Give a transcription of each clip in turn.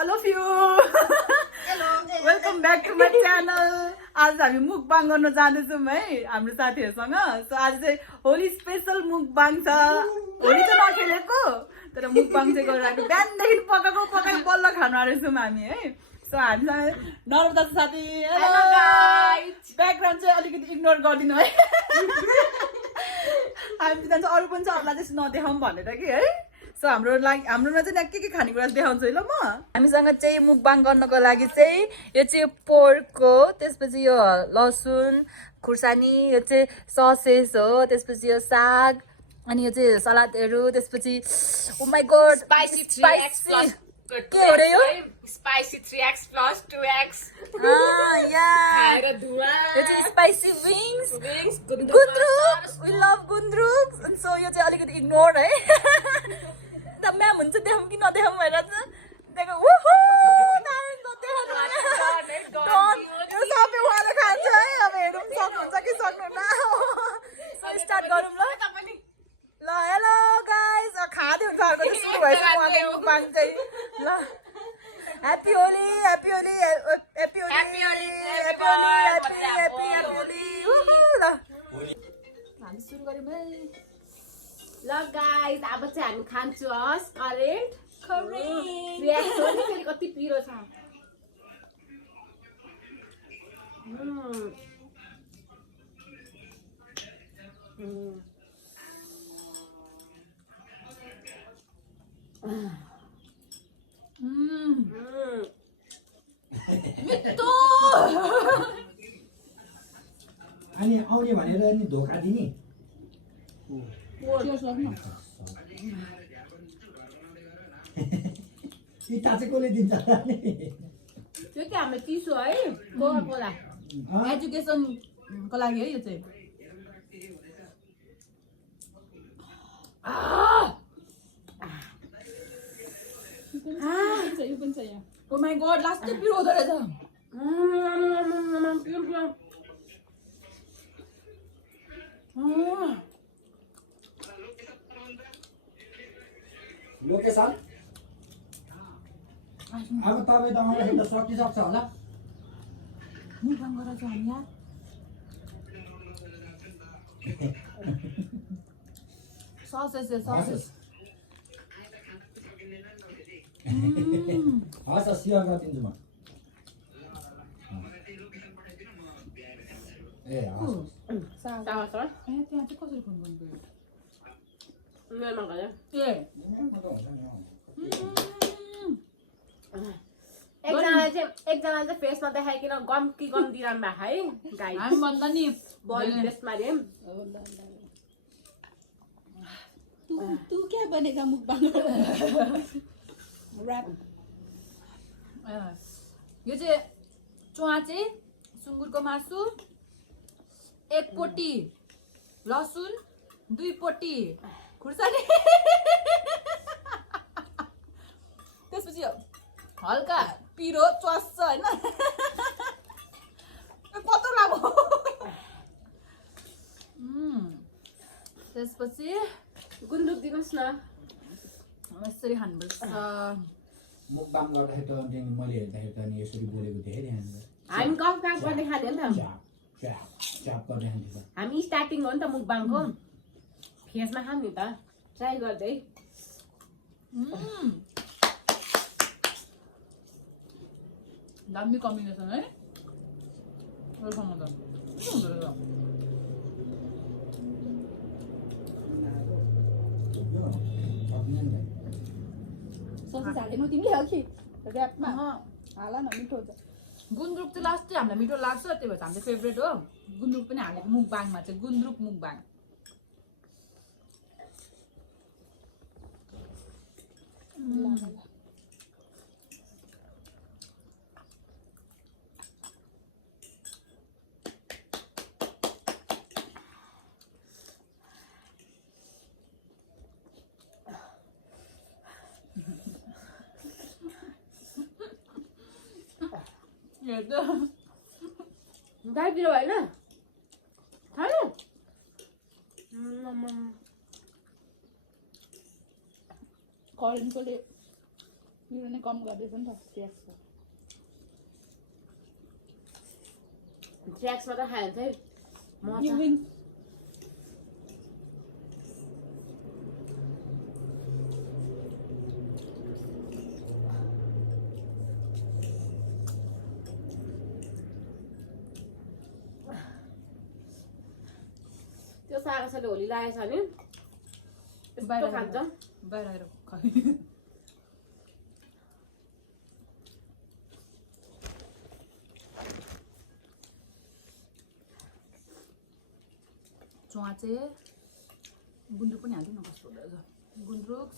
All of you. Welcome back to my channel. आज हामी मुकबाङ गर्न जाँदैछौँ है हाम्रो साथीहरुसँग। सो आज चाहिँ होली स्पेशल मुकबाङ छ। होली त नखेलेको तर मुकबाङ चाहिँ गरिरहेको। बिहानदेखि पकाएको बल्ल खान आएछौँ हामी है। सो हामीसँग नर्मदा साथी। Hello guys. ब्याकग्राउन्ड चाहिँ अलिकति इग्नोर गरिदिनु है। हामी चाहिँ अरु पनि छ अरूलाई चाहिँ नदेखाउँ भनेर कि है। सो हाम्रोमा चाहिँ के खानेकुरा देखाउँछु है ल म। हामीसँग चाहिँ मुकबाङ गर्नको लागि चाहिँ यो चाहिँ पोर्क हो, त्यसपछि यो लसुन खुर्सानी, यो चाहिँ ससेज हो, त्यसपछि यो साग, अनि यो चाहिँ सलादहरु, त्यसपछि oh my god Spicy 3x plus के हो रे यो? Spicy 3x plus 2x. या खाएर धुवा। यो चाहिँ spicy wings, gundruk. Gundruk, we love gundruk. So यो चाहिँ अलिकति इग्नोर है। त म्याम हुन्छ देखाउँ कि नदेखाउँ भनेर चाहिँ देखो वुहु यो सबै उहाँले खान्छ है। अब हेरौँ सक्नुहुन्छ कि सक्नुहुन्न। सो स्टार्ट गरौँ ल। ल हेलो गाइस, खाँदै हुन्छ अर्को चाहिँ सुरु भएछ उहाँको मुकबाङ चाहिँ। ल happy Holi, happy Holi, happy Holi, Happy Holi, happy Holi, happy Holi. Woohoo ल हामी सुरु गरौँ है। ल गाइस, अब चाहिँ हामी खान्छु करेन्ट करेन्ट रियाक्सन फेरि कति पिरो छ। मिठो। अनि आउने भनेर नि धोका दिने इटा चाहिँ कसले दिन्छ होला नि? त्यो चाहिँ हाम्रो चिसो है कोला कोला। एजुकेसनको लागि है यो चाहिँ। ओ माय गॉड लास्ट चाहिँ पिरो हुँदो रहेछ। लोकेसन अब तपाईँ त आउँदाखेरि त सकिसक्छ होला। मुकबाङ गरेर चाहिँ हामी यहाँ ससेज ससेज हस् सेयर गरिदिन्छु म। ए हस् त्यहाँ त्यहाँ चाहिँ कसरी फोन गर्नु मेरोमा गयो। ए एकजनाले चाहिँ फेसमा देखाइकन गम दिइरहनु भएको है गाइस। हामी भन्दा नि बडी फेसमा रे तू क्या बनेगा मुकबाङ र्याप। यो चाहिँ च्वाचे सुँगुरको मासु, 1 पोटी लसुन, 2 पोटी खुर्सानी, त्यसपछि हल्का पिरो च्वास्छ हैन। कस्तो राम्रो। त्यसपछि गुन्द्रुक दिनुहोस् न। यसरी खानुपर्छ। मुकबाङ गर्दाखेरि त मैले हेर्दाखेरि त नि यसरी बोलेको थिएँ है त्यहाँनिर। हामी गफ गर्दै खाँदैन नि त। च्याप च्याप गर्दै खान्थ्यो त। हामी स्टार्टिङ हो नि त मुकबाङको। फेसमा खाऊँ नि त ट्राई गर्दै। दामी कम्बिनेसन है। वेलकम त के हुँदो रहेछ? ससेज हालेनौ तिमीले अघि र्यापमा हाल न मिठो हुन्छ। गुन्द्रुक चाहिँ लास्ट चाहिँ हामीलाई मिठो लाग्छ, त्यही भएर हाम्रो फेभरेट हो। गुन्द्रुक पनि हालेको मुकबाङमा चाहिँ गुन्द्रुक मुकबाङ। गाई पिरो होइन खानु। करेन्टकोले मेरो नै कम गर्दैछ नि त ट्याक्सको ट्याक्समा त खायो भने चाहिँ यो मजा विङ त्यो सागासले होली लागेछ भने यस्तो बाहिर खान्छ बाहिर खाइ च्वाचे गुन्द्रुक पनि हाल्दिनँ कस्तो रहेछ गुन्द्रुक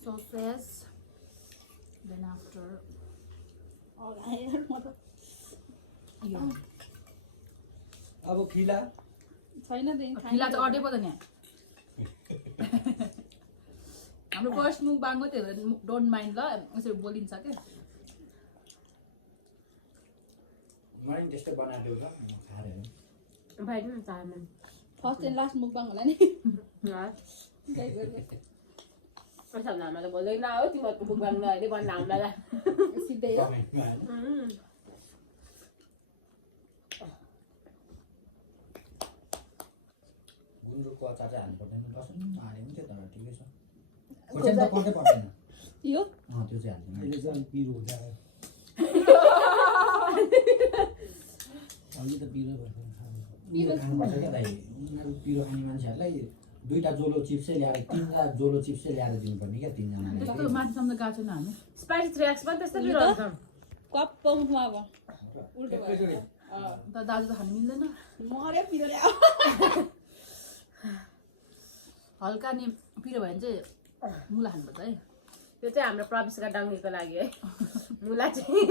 sausage then after यार म त यो अब खिला छैन दिन खिला चाहिँ अड्दै पर्दैन यहाँ हाम्रो फर्स्ट मुख बाङ्गो त्यो भएर डोन्ट माइन्ड ल यसरी बोलिन्छ क्या मलाई नि त्यस्तै बनाइदेऊ ल म खाएर हेरौँ भाइले नि चाहनु फर्स्ट एन्ड लास्ट मुकबाङ होला नि आमा त बोल्दैन हो तिमीहरूको बुक गर्नु अहिले भन्न हामीलाई सिधै हो कमेन्टमा होइन गुन्द्रुकको अचार चाहिँ हाल्नु पर्दैन लसुन हाल्यो भने त्यो त ठिकै छ खोर्सानी त पर्दै पर्दैन यो त्यो चाहिँ हाल्दैन अहिले चाहिँ पिरो हुन्छ अलि त पिरो भन्छ पिरो खानुपर्छ क्या दाइ उनीहरू पिरो खाने मान्छेहरूलाई दुईवटा जोलो चिप्सै ल्याएर तिनवटा जोलो चिप्सै ल्याएर दिनुपर्ने क्या तिनजनालाई त्यस्तो माथिसम्म त गएको छैन हामी स्पाइसी ट्र्याक्स पनि त्यस्तै पिरो हुन्छ कप पाउँछु अब उल्टो भयो एकैचोटि त दाजु त खानु मिल्दैन मर्यो पिरो ल्याऊ हल्का नि पिरो भयो भने चाहिँ मुला खानुपर्छ है त्यो चाहिँ हाम्रो प्रविशका डङ्गीको लागि है मुला चाहिँ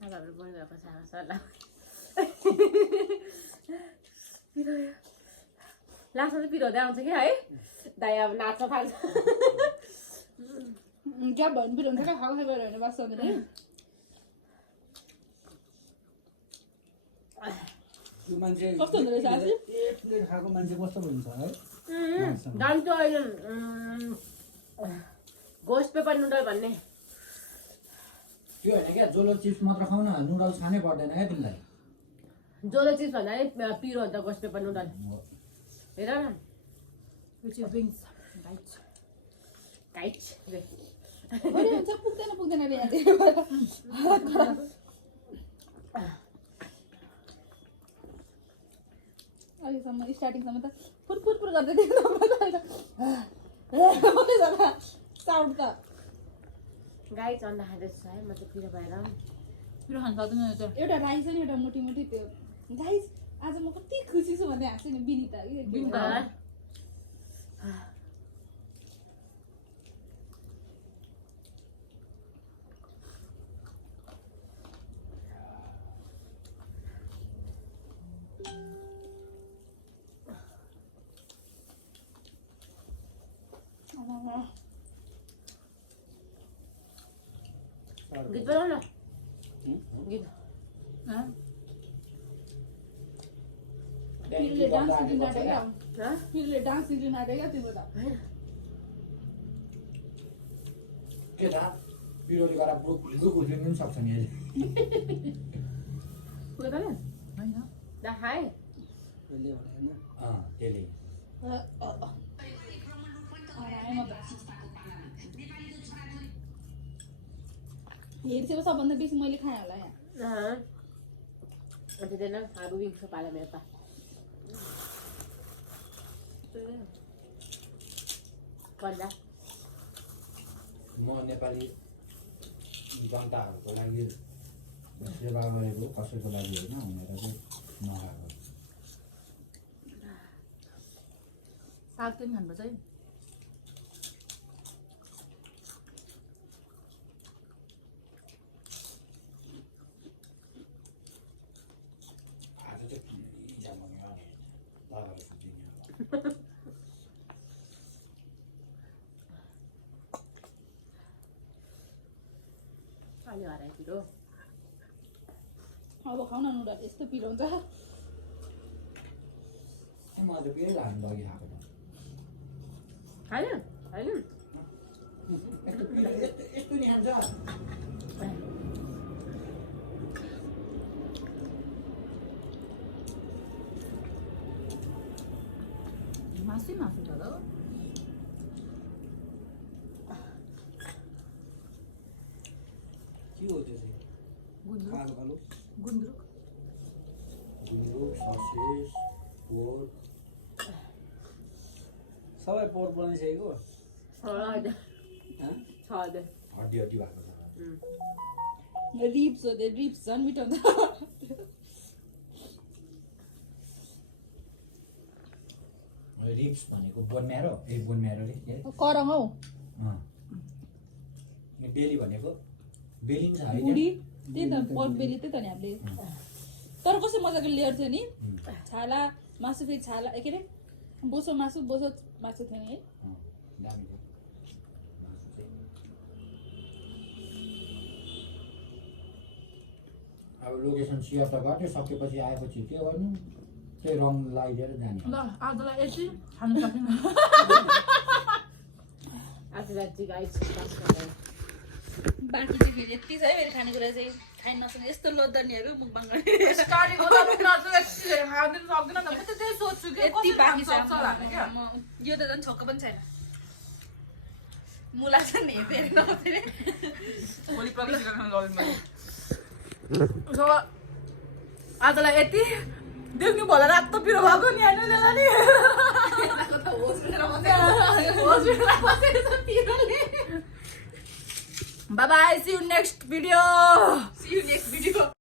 सागाहरू बनिरहेको सागा सल्लाह पिरो लास्टमा चाहिँ पिरो हुँदै आउँछ कि है दाइ अब नाच्न थाल्छ क्या भन्नु पिरो हुन्छ क्या खाएको गएर होइन बास हुँदैन यो मान्छे कस्तो हुँदो रहेछ आज? एक प्लेट खाएको मान्छे कस्तो हुन्छ है जान्छ अहिले घोस्ट पेपर नुडल भन्ने त्यो होइन क्या जोलो चिप्स मात्र खाउन नुडल्स खानै पर्दैन क्या तिमीलाई जोलो चिज भन्दा नि पिरो हुन्छ घोस्ट पेपर नुडल हेर न which is wings right kite अरे हुन्छ पुग्दैन पुग्दैन रे यहाँ अहिलेसम्म स्टार्टिङसम्म त फुर गर्दै थियो मात्रै छ साउन्ड त गाई चन्दा खाँदैछ है म चाहिँ पिरो भएर पिरो खानु सक्दैन त्यो एउटा राई छ नि एउटा मोटी मोटी त्यो गाइस आज म कति खुसी छु भन्दै हाँस्छु नि बिनिता कि बिनिता। गीत बनाउ न गीत पिरोले डान्स सिक्नु आँट्यो क्या हँ? पिरोले डान्स सिक्नु आँट्यो क्या तिम्रो त के थाहा पिरोले गर्दा ग्रुप उफ्लिनु पनि सक्छ नि अहिले पुग्यो त नि होइन दा खाए त्यसले होला होइन त्यसले हेर्छेको सबभन्दा बेसी मैले खाएँ होला यहाँ दिँदैन अब विङ्सो पाला मेरो त भन्दा म नेपाली जनताहरूको लागि सेवा गरेको कसैको लागि होइन भनेर चाहिँ नखाएको साग पनि खानुपर्छ है आज चाहिँ लगाएर सुत्दिनँ अलि हराइ पिरो अब खाउन नुडल यस्तो पिरो हुन्छ मलाई त पिरै लाग्नु अघि खाएको त खायो खायो यस्तो पिरो यस्तो नि खान्छ मासु मासु त ल के हो त्यो चाहिँ गुन्द्रुक कालो कालो गुन्द्रुक गुन्द्रुक ससेज पोर्क सबै पोर्क बनाइसकेको छ हँ? हड्डी हड्डी भएको छ रिप्स हो त्यो रिप्स झन् मिठो हुन्छ रिप्स भनेको बोनम्यारो बोनम्यारो रे के अरे करङ हौ बेली भनेको बेलिङ छ है बुढी त्यही त पर्क बेली त्यही त नि हामीले तर कस्तो मजाको लेयर थियो नि छाला मासु फेरि छाला के अरे बोसो मासु थियो नि है दामी छ अब लोकेसन सेयर त गऱ्यो सकेपछि आएपछि के गर्नु त्यही रङ लगाइदिएर जाने ल आजलाई यति खानु सकिन आज राति गाइस बाँकी चाहिँ फेरि यति छ है फेरि खानेकुरा चाहिँ खाइ नसक्ने यस्तो लोदर्नीहरू मुखबाङ गर्ने स्टार्टिङ हो त उनीहरू चाहिँ यति खानु सक्दैन नि त म त त्यही सोच्छु कि यति बाँकी छ सक्छ भने क्या यो त झन् छक्क पनि छैन मुला चाहिँ नि फेरि नफेरि भोलि प्रवेश गर्न गरौँ मैले सो आजलाई यति देख्नु भला रातो पिरो भएको नि होइन नि Bye bye. See you next video. See you next video.